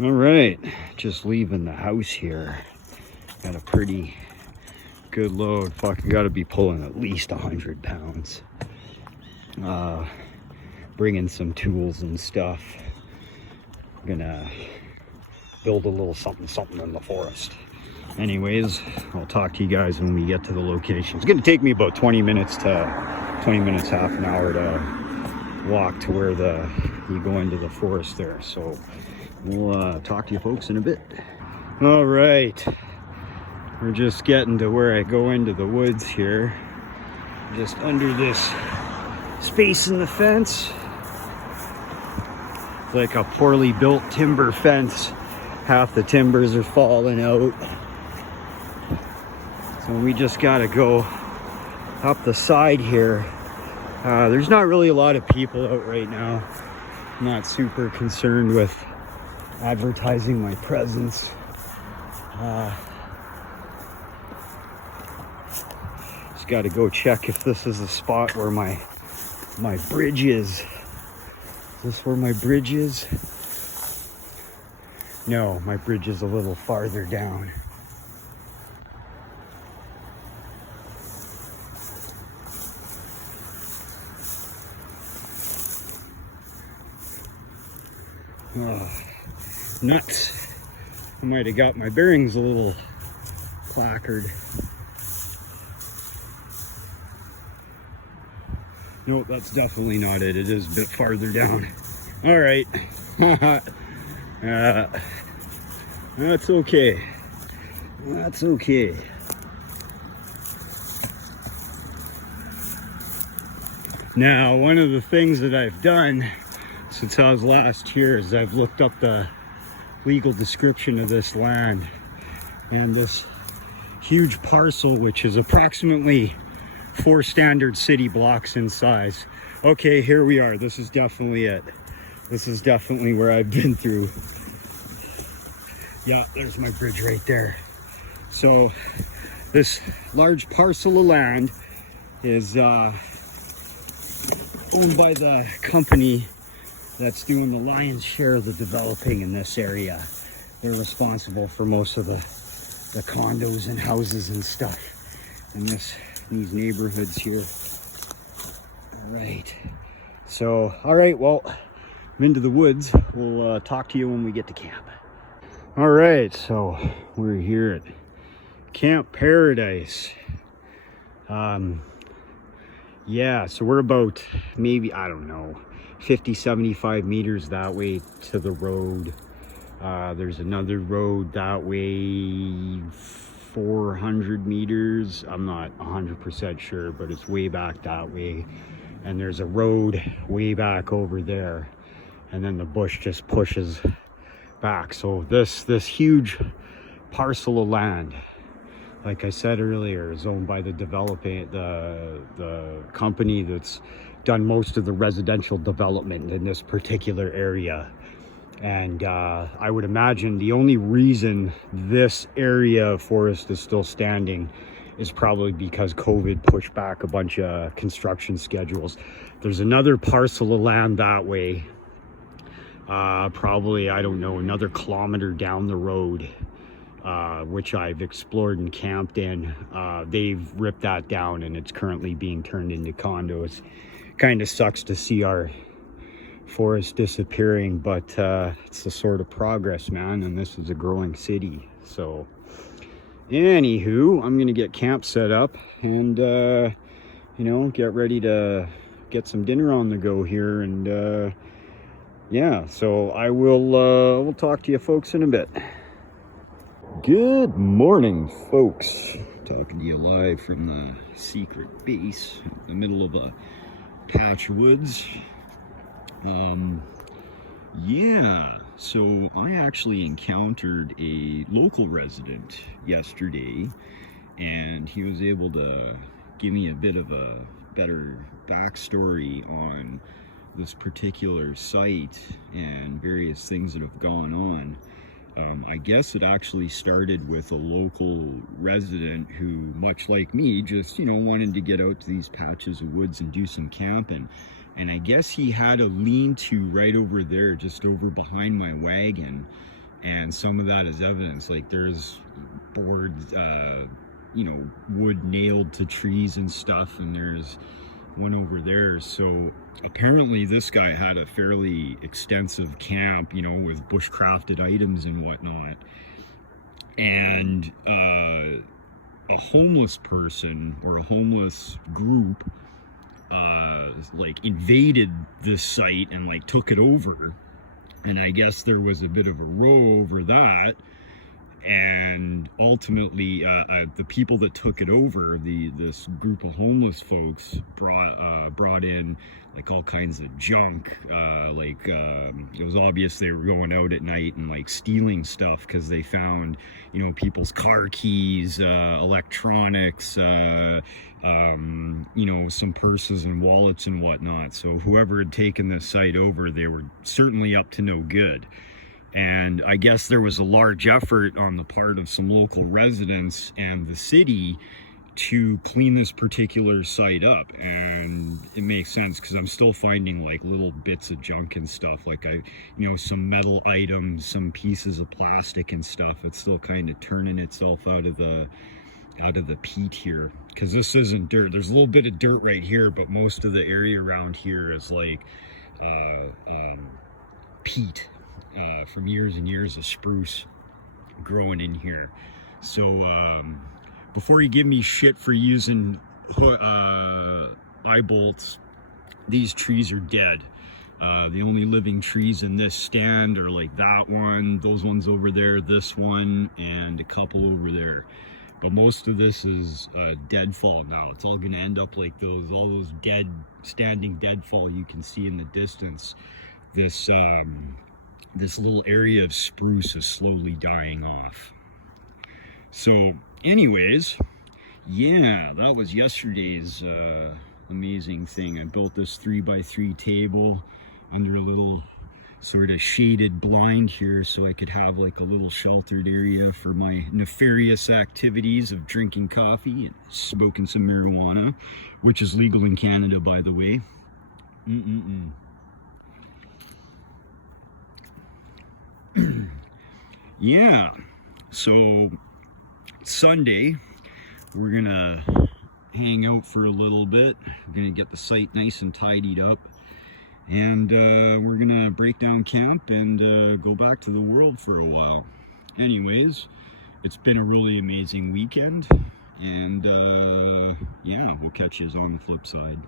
All right, just leaving the house here. Got a pretty good load. Fucking got to be pulling at least 100 pounds. Bringing some tools and stuff. Gonna build a little something in the forest. Anyways, I'll talk to you guys when we get to the location. It's gonna take me about 20 minutes, half an hour to walk to where you go into the forest there. So we'll talk to you folks in a bit. All right, we're just getting to where I go into the woods here. Just under this space in the fence. It's like a poorly built timber fence. Half the timbers are falling out. So we just gotta go up the side here. There's not really a lot of people out right now. I'm not super concerned with advertising my presence. Just got to go check if this is the spot where my bridge is. Is this where my bridge is? No, my bridge is a little farther down. Oh, nuts. I might have got my bearings a little placard. Nope, that's definitely not it. It is a bit farther down. All right. That's okay. That's okay. Now, one of the things that I've done since I was last here is I've looked up the legal description of this land, and this huge parcel, which is approximately 4 standard city blocks in size. Okay, here we are. This is definitely it. This is definitely where I've been through. Yeah, there's my bridge right there. So this large parcel of land is owned by the company that's doing the lion's share of the developing in this area. They're responsible for most of the condos and houses and stuff in these neighborhoods here. All right. So, all right, well, I'm into the woods. We'll talk to you when we get to camp. All right, so we're here at Camp Paradise. Yeah, so we're about maybe, I don't know, 50, 75 meters that way to the road. There's another road that way, 400 meters. I'm not 100% sure, but it's way back that way. And there's a road way back over there. And then the bush just pushes back. So this huge parcel of land, like I said earlier, is owned by the company that's done most of the residential development in this particular area. And I would imagine the only reason this area of forest is still standing is probably because COVID pushed back a bunch of construction schedules. There's another parcel of land that way, probably, I don't know, another kilometer down the road, which I've explored and camped in. They've ripped that down and it's currently being turned into condos. Kind of sucks to see our forest disappearing, but it's the sort of progress, man, and this is a growing city. So anywho, I'm gonna get camp set up and get ready to get some dinner on the go here. And yeah, so I will we'll talk to you folks in a bit. Good morning, folks. Talking to you live from the secret base in the middle of a patch of woods. Yeah, so I actually encountered a local resident yesterday, and he was able to give me a bit of a better backstory on this particular site and various things that have gone on. I guess it actually started with a local resident who, much like me, just, wanted to get out to these patches of woods and do some camping. And I guess he had a lean-to right over there, just over behind my wagon. and some of that is evidence. Like there's boards, you know, wood nailed to trees and stuff, and there's one over there. So apparently this guy had a fairly extensive camp, you know, with bushcrafted items and whatnot. And a homeless person or a homeless group like invaded this site and like took it over, and I guess there was a bit of a row over that, and ultimately the people that took it over, this group of homeless folks brought in like all kinds of junk, it was obvious they were going out at night and like stealing stuff, because they found, you know, people's car keys, electronics, you know, some purses and wallets and whatnot. So whoever had taken this site over, they were certainly up to no good. And I guess there was a large effort on the part of some local residents and the city to clean this particular site up. And it makes sense, because I'm still finding like little bits of junk and stuff, like you know, some metal items, some pieces of plastic and stuff. It's still kind of turning itself out of the peat here, because this isn't dirt. There's a little bit of dirt right here, but most of the area around here is like peat. From years and years of spruce growing in here. So before you give me shit for using eye bolts, these trees are dead. The only living trees in this stand are like that one, those ones over there, this one, and a couple over there. But most of this is deadfall now. It's all gonna end up like all those standing deadfall you can see in the distance. This little area of spruce is slowly dying off. So anyways, yeah, that was yesterday's amazing thing. I built this 3x3 table under a little sort of shaded blind here, so I could have like a little sheltered area for my nefarious activities of drinking coffee and smoking some marijuana, which is legal in Canada, by the way. Yeah, so Sunday we're gonna hang out for a little bit. We're gonna get the site nice and tidied up, and we're gonna break down camp and go back to the world for a while. Anyways, it's been a really amazing weekend, and yeah, we'll catch you on the flip side.